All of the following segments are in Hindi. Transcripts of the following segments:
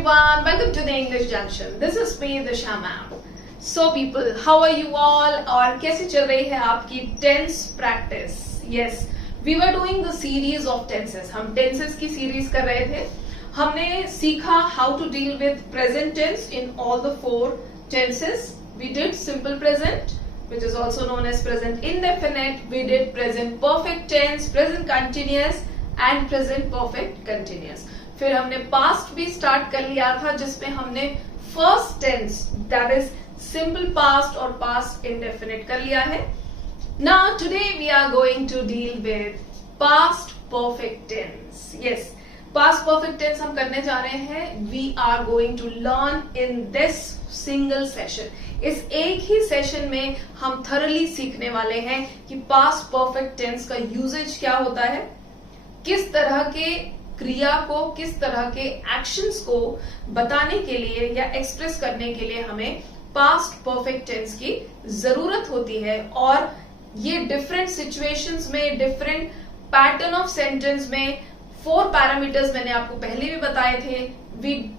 everyone, welcome to the English Junction. This is me, Disha ma'am. So people, how are you all? और कैसे चल रही है आपकी tense practice? Yes, we were doing the series of tenses. हम tenses की series कर रहे थे. हमने सीखा how to deal with present tense in all the 4 tenses. We did simple present, which is also known as present indefinite. We did present perfect tense, present continuous and present perfect continuous. फिर हमने past भी start कर लिया था जिसमें हमने first tense that is simple past और past indefinite कर लिया है. Now today we are going to deal with past perfect tense. Yes, past perfect tense हम करने जा रहे हैं. We are going to learn in this single session. इस एक ही सेशन में हम thoroughly सीखने वाले हैं कि past perfect tense का usage क्या होता है, किस तरह के क्रिया को, किस तरह के एक्शंस को बताने के लिए या एक्सप्रेस करने के लिए हमें पास्ट परफेक्ट टेंस की जरूरत होती है. और ये डिफरेंट सिचुएशंस में, डिफरेंट पैटर्न ऑफ सेंटेंस में 4 पैरामीटर्स मैंने आपको पहले भी बताए थे.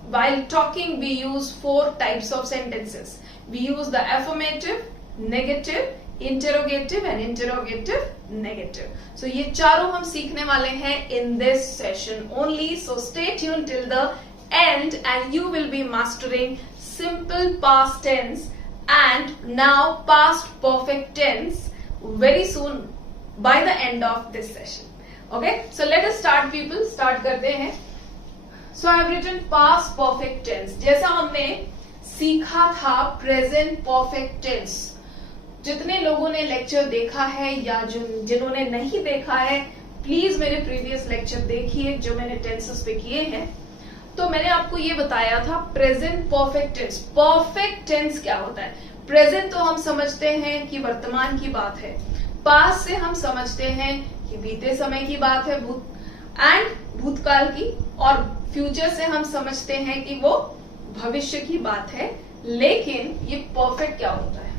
While talking we use 4 types of sentences. We use the affirmative, negative, interrogative and interrogative negative. So ये चारों हम सीखने वाले हैं in this session only. So stay tune till the end and you will be mastering simple past tense and now past perfect tense very soon by the end of this session. Okay, so let us start people. Start करते हैं. So I have written past perfect tense. जैसा हमने सीखा था present perfect tense. जितने लोगों ने लेक्चर देखा है या जिन्होंने नहीं देखा है, प्लीज मेरे प्रीवियस लेक्चर देखिए जो मैंने टेंसेस पे किए हैं. तो मैंने आपको ये बताया था present perfect tense. Perfect tense क्या होता है? प्रेजेंट तो हम समझते हैं कि वर्तमान की बात है. पास्ट से हम समझते हैं कि बीते समय की बात है, भूतकाल की. और फ्यूचर से हम समझते हैं कि वो भविष्य की बात है. लेकिन ये परफेक्ट क्या होता है?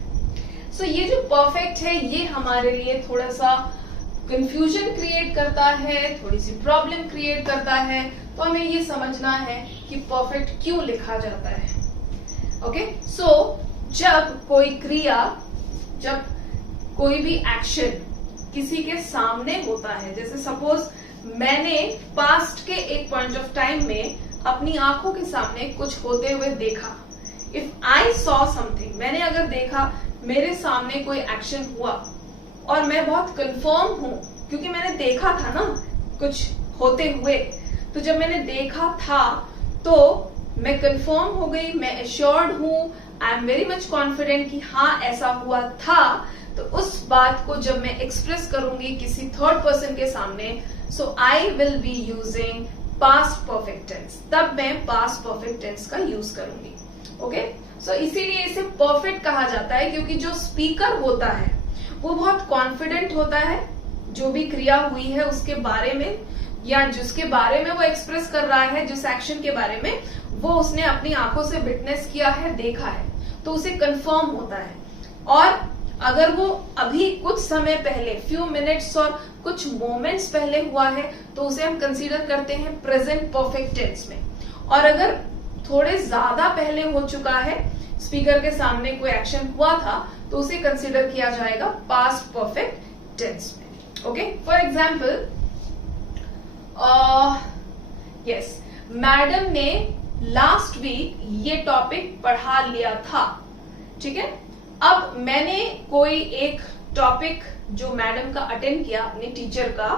सो ये जो परफेक्ट है ये हमारे लिए थोड़ा सा कंफ्यूजन क्रिएट करता है, थोड़ी सी प्रॉब्लम क्रिएट करता है. तो हमें ये समझना है कि परफेक्ट क्यों लिखा जाता है. ओके, सो जब कोई क्रिया, जब कोई भी एक्शन किसी के सामने होता है, जैसे सपोज मैंने पास्ट के एक पॉइंट ऑफ टाइम में अपनी आंखों के सामने कुछ होते हुए देखा. इफ आई सॉ समथिंग, मैंने अगर देखा मेरे सामने कोई एक्शन हुआ और मैं बहुत कंफर्म हूं क्योंकि मैंने देखा था ना कुछ होते हुए. तो जब मैंने देखा था तो मैं कंफर्म हो गई, मैं एश्योर्ड हूं, I am very much confident कि हाँ ऐसा हुआ था. तो उस बात को जब मैं एक्सप्रेस करूंगी किसी थर्ड पर्सन के सामने, so I will be using past perfect tense. तब मैं पास्ट परफेक्ट टेंस का यूज करूंगी. ओके, सो इसीलिए इसे परफेक्ट कहा जाता है क्योंकि जो स्पीकर होता है वो बहुत कॉन्फिडेंट होता है जो भी क्रिया हुई है उसके बारे में, या जिसके बारे में वो एक्सप्रेस कर रहा है, जिस एक्शन के बारे में वो उसने अपनी आंखों से विटनेस किया है, देखा है, तो उसे कंफर्म होता है. और अगर वो अभी कुछ समय पहले, फ्यू मिनट्स और कुछ मोमेंट्स पहले हुआ है तो उसे हम कंसीडर करते हैं प्रेजेंट परफेक्ट टेंस में. और अगर थोड़े ज्यादा पहले हो चुका है, स्पीकर के सामने कोई एक्शन हुआ था, तो उसे कंसीडर किया जाएगा पास्ट परफेक्ट टेंस में. Okay, for example, yes, madam ने लास्ट वीक ये टॉपिक पढ़ा लिया था. ठीक है, अब मैंने कोई एक टॉपिक जो मैडम का अटेंड किया अपने टीचर का,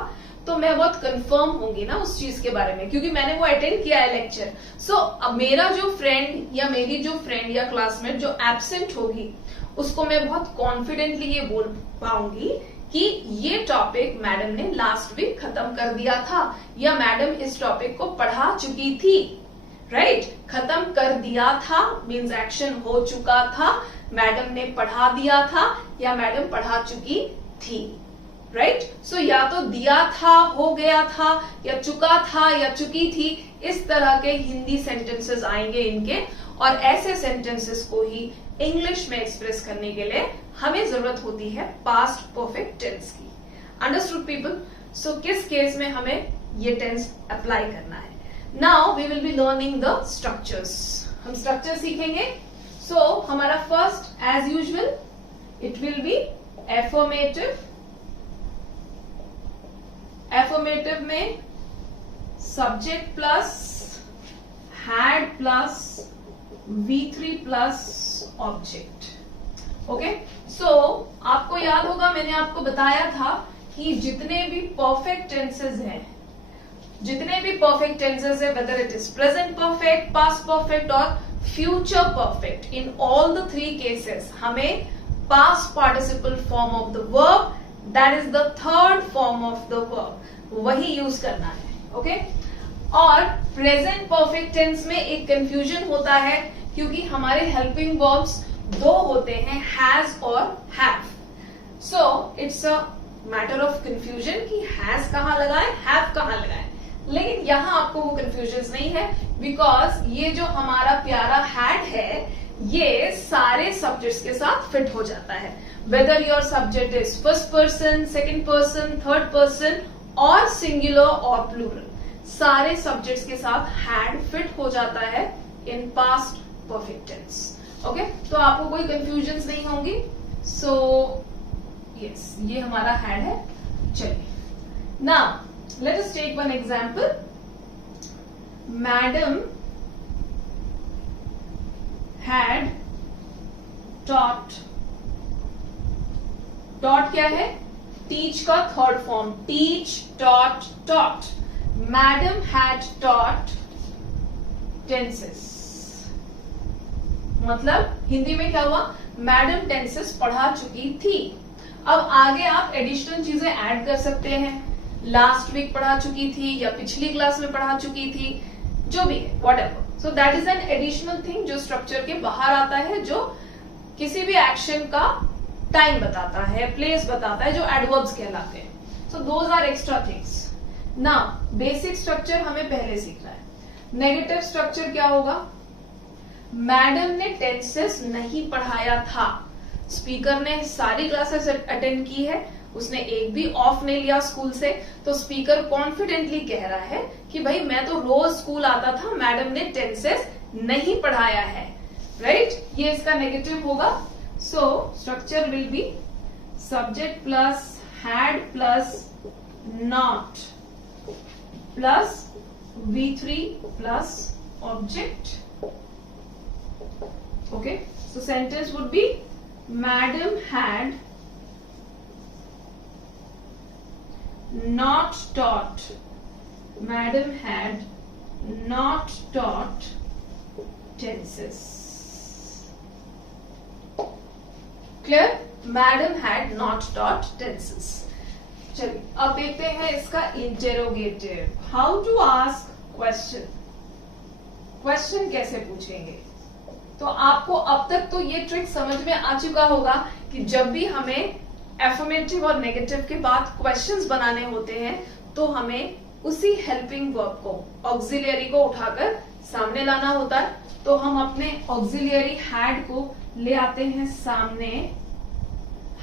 तो मैं बहुत कंफर्म होंगी ना उस चीज के बारे में क्योंकि मैंने वो अटेंड किया है लेक्चर. सो अब मेरा जो फ्रेंड या मेरी जो फ्रेंड या क्लासमेट जो एब्सेंट होगी उसको मैं बहुत कॉन्फिडेंटली ये बोल पाऊंगी कि ये टॉपिक मैडम ने लास्ट वीक खत्म कर दिया था, या मैडम इस टॉपिक को पढ़ा चुकी थी. राइट, खत्म कर दिया था मीन्स एक्शन हो चुका था, मैडम ने पढ़ा दिया था या मैडम पढ़ा चुकी थी. राइट, सो या तो दिया था, हो गया था, या चुका था या चुकी थी. इस तरह के हिंदी सेंटेंसेस आएंगे इनके. और ऐसे सेंटेंसेस को ही इंग्लिश में एक्सप्रेस करने के लिए हमें जरूरत होती है पास्ट परफेक्ट टेंस की. Understood people? सो किस केस में हमें ये टेंस अप्लाई करना है? Now we will be learning the structures. हम स्ट्रक्चर सीखेंगे. सो हमारा first as usual it will be affirmative. Affirmative में subject plus had plus V3 plus object. Okay, so आपको याद होगा मैंने आपको बताया था कि जितने भी परफेक्ट टेंसेस हैं, whether it is present perfect, past perfect और future perfect, in all the three cases हमें past participle form of the verb, that is the third form of the verb, वही यूज करना है. ओके, और प्रेजेंट परफेक्ट टेंस में एक कंफ्यूजन होता है क्योंकि हमारे हेल्पिंग वर्ब्स दो होते हैं, हैज और have. So it's a matter of confusion कि हैज कहां लगाए, हैव कहां लगाए. लेकिन यहां आपको वो कंफ्यूजन नहीं है बिकॉज ये जो हमारा प्यारा हैड है ये सारे सब्जेक्ट्स के साथ फिट हो जाता है. Whether your subject is first person, second person, third person और सिंगुलर और प्लूरल, सारे सब्जेक्ट्स के साथ हैड फिट हो जाता है in past perfect tense. Okay, तो आपको कोई कंफ्यूजन नहीं होंगी. सो यस, ये हमारा हैड है. चलिए, now let us take one example. Madam had taught. Taught क्या है? टीच का third form, teach, taught, taught. Madam had taught tenses. मतलब हिंदी में क्या हुआ, मैडम टेंसेस पढ़ा चुकी थी. अब आगे आप एडिशनल चीजें ऐड कर सकते हैं. लास्ट वीक पढ़ा चुकी थी या पिछली क्लास में पढ़ा चुकी थी, जो भी है, whatever. So that is an additional thing जो स्ट्रक्चर के बाहर आता है, जो किसी भी एक्शन का टाइम बताता है, प्लेस बताता है, जो एडवर्ब्स कहलाते हैं. So those are extra things. Now basic structure हमें पहले सीखना है. नेगेटिव स्ट्रक्चर क्या होगा? मैडम ने टेंसेस नहीं पढ़ाया था. स्पीकर ने सारी क्लासेस अटेंड की है, उसने एक भी ऑफ नहीं लिया स्कूल से, तो स्पीकर कॉन्फिडेंटली कह रहा है कि भाई मैं तो रोज स्कूल आता था, मैडम ने टेंसेस नहीं पढ़ाया है. राइट, ये इसका नेगेटिव होगा. So structure will be subject plus had plus not plus V3 plus object. Okay, so sentence would be Madam had not taught. Madam had not taught tenses. Clear? Madam had not taught tenses. चलिए अब देखते हैं इसका interrogative. How to ask question. Question कैसे पूछेंगे? तो आपको अब तक तो ये ट्रिक समझ में आ चुका होगा कि जब भी हमें एफर्मेटिव और नेगेटिव के बाद क्वेश्चंस बनाने होते हैं तो हमें उसी हेल्पिंग वर्ब को, ऑक्सिलियरी को उठाकर सामने लाना होता है. तो हम अपने ऑक्सिलियरी हैड को ले आते हैं सामने.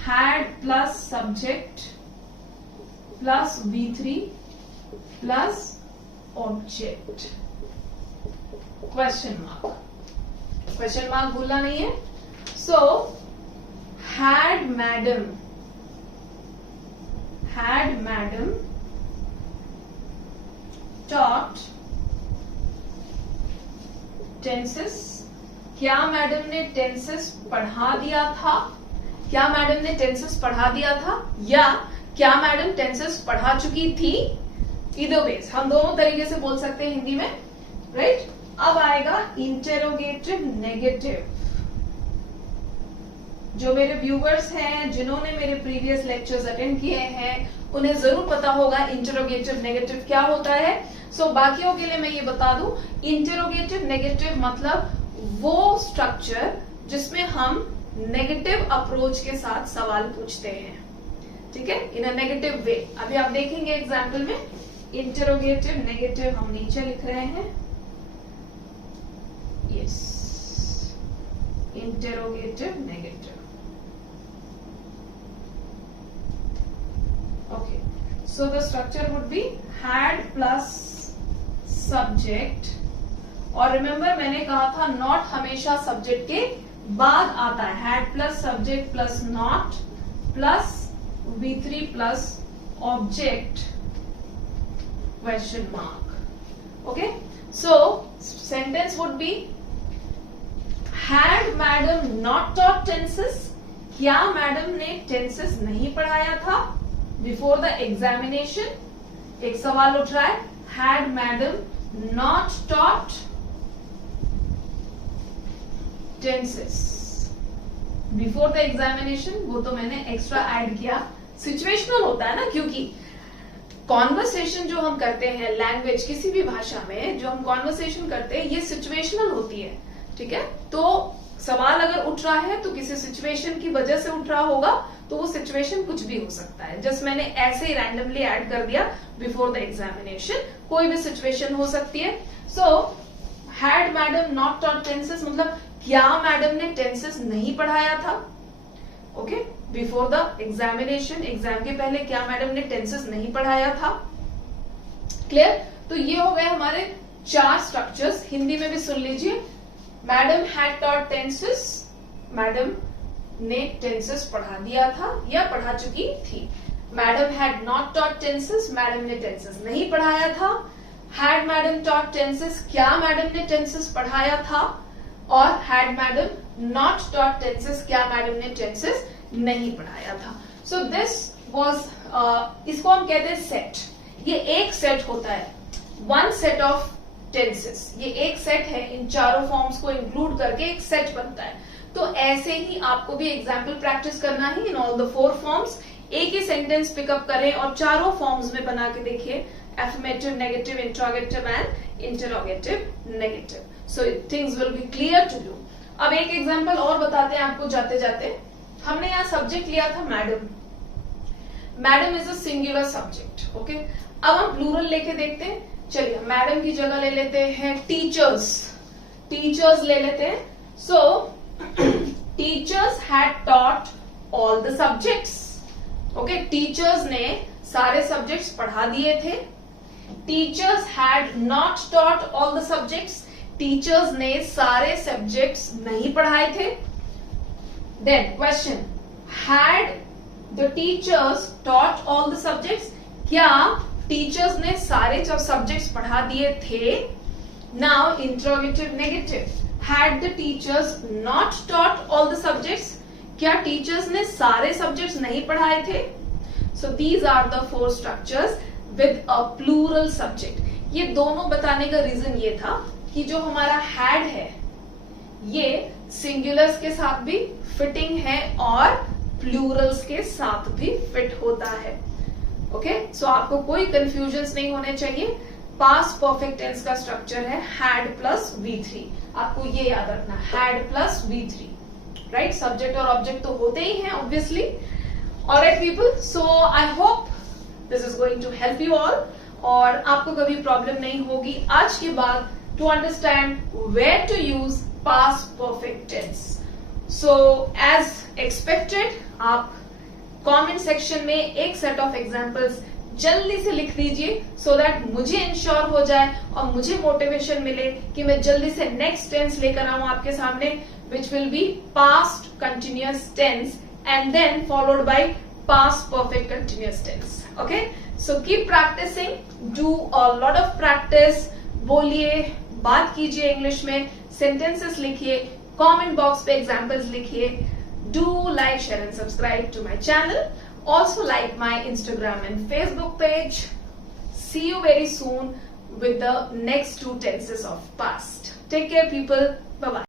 Had plus subject plus V3 plus object, question mark. Question mark भूलना नहीं है. So had madam taught tenses. क्या मैडम ने टेंसेस पढ़ा दिया था? क्या मैडम ने टेंसेस पढ़ा दिया था या क्या मैडम टेंसेस पढ़ा चुकी थी? इधर वेज हम दोनों तरीके से बोल सकते हैं हिंदी में. राइट, अब आएगा इंटेरोगेटिव नेगेटिव. जो मेरे व्यूवर्स हैं, जिन्होंने मेरे प्रीवियस लेक्चर्स अटेंड किए हैं, उन्हें जरूर पता होगा इंटेरोगेटिव नेगेटिव क्या होता है. सो बाकियों के लिए मैं ये बता दूं, इंटेरोगेटिव नेगेटिव मतलब वो स्ट्रक्चर जिसमें हम नेगेटिव अप्रोच के साथ सवाल पूछते हैं. ठीक है, इन अ नेगेटिव वे. अभी आप देखेंगे एग्जाम्पल में इंटेरोगेटिव नेगेटिव हम नीचे लिख रहे हैं. Yes, interrogative negative. Okay, so the structure would be had plus subject, और रिमेंबर मैंने कहा था नॉट हमेशा सब्जेक्ट के बाद आता है, had plus subject plus not plus V3 plus object question mark. Okay, so sentence would be had madam not taught tenses, क्या मैडम ने टेंसेस नहीं पढ़ाया था बिफोर द एग्जामिनेशन. एक सवाल उठ रहा है, had madam not taught tenses before the examination, वो तो मैंने एक्स्ट्रा ऐड किया. सिचुएशनल होता है ना, क्योंकि कॉन्वर्सेशन जो हम करते हैं लैंग्वेज किसी भी भाषा में जो हम कॉन्वर्सेशन करते हैं ये सिचुएशनल होती है. ठीक है, तो सवाल अगर उठ रहा है तो किसी सिचुएशन की वजह से उठ रहा होगा, तो वो सिचुएशन कुछ भी हो सकता है. जस्ट मैंने ऐसे ही रैंडमली ऐड कर दिया बिफोर द एग्जामिनेशन, कोई भी सिचुएशन हो सकती है. So had madam not taught tenses मतलब क्या मैडम ने टेंसेस नहीं पढ़ाया था. Okay, before the examination, exam के पहले क्या मैडम ने टेंसेस नहीं पढ़ाया था. क्लियर. तो ये हो गए हमारे 4 स्ट्रक्चर्स. हिंदी में भी सुन लीजिए. Madam had taught tenses, madam ने टेंसेस पढ़ा दिया था या पढ़ा चुकी थी. Madam had not taught tenses, madam ने टेंसेस नहीं पढ़ाया था. हैड मैडम टॉट टेंसेस, क्या मैडम ने टेंसेस पढ़ाया था. और had madam not taught tenses, क्या मैडम ने टेंसेस नहीं पढ़ाया था. सो दिस वाज, इसको हम कहते हैं सेट. ये एक सेट होता है, 1 सेट ऑफ टेंसेस. ये एक सेट है, इन चारों फॉर्म्स को इंक्लूड करके एक सेट बनता है. तो ऐसे ही आपको भी एग्जाम्पल प्रैक्टिस करना है इन ऑल द 4 फॉर्म्स. एक ही सेंटेंस पिकअप करें और चारों फॉर्म्स में बना के देखिए, affirmative, negative, interrogative and interrogative, negative. So things will be clear to you. अब एक एग्जाम्पल और बताते हैं आपको जाते जाते. हमने यहाँ सब्जेक्ट लिया था madam. Madam is a singular subject. Okay, अब हम प्लूरल लेके देखते हैं. चलिए, मैडम की जगह ले लेते हैं टीचर्स. टीचर्स ले लेते हैं. So teachers had taught all the subjects. Okay, teachers ने सारे सब्जेक्ट्स पढ़ा दिए थे. Teachers had not taught all the subjects, teachers ने सारे सब्जेक्ट्स नहीं पढ़ाए थे. Then question, had the teachers taught all the subjects, क्या टीचर्स ने सारे सब्जेक्ट्स पढ़ा दिए थे. Now interrogative negative, had the teachers not taught all the subjects, क्या टीचर्स ने सारे सब्जेक्ट्स नहीं पढ़ाए थे. So these are the 4 structures with a plural subject. ये दोनों बताने का रीजन ये था कि जो हमारा हैड है ये सिंगुलर्स के साथ भी फिटिंग है और प्लूरल्स के साथ भी फिट होता है. ओके, सो आपको कोई कंफ्यूजन नहीं होने चाहिए. पास्ट परफेक्ट टेंस का स्ट्रक्चर है हैड प्लस V3. आपको ये याद रखना, had plus V3. Right, subject और ऑब्जेक्ट तो होते ही हैं obviously. Alright people, so I hope this is going to help you all और आपको कभी प्रॉब्लम नहीं होगी आज के बाद to understand where to use past perfect tense. So as expected आप कमेंट सेक्शन में एक सेट ऑफ एग्जांपल्स जल्दी से लिख दीजिए सो दैट मुझे इंश्योर हो जाए और मुझे मोटिवेशन मिले कि मैं जल्दी से नेक्स्ट टेंस लेकर आऊं आपके सामने, which will be past continuous tense and then followed by past perfect continuous tense. Okay, so keep practicing, do a lot of practice. बोलिए, बात कीजिए इंग्लिश में, sentences लिखिए, comment box पे examples लिखिए. Do like, share and subscribe to my channel. Also like my Instagram and Facebook page. See you very soon with the next 2 tenses of past. Take care people. Bye bye.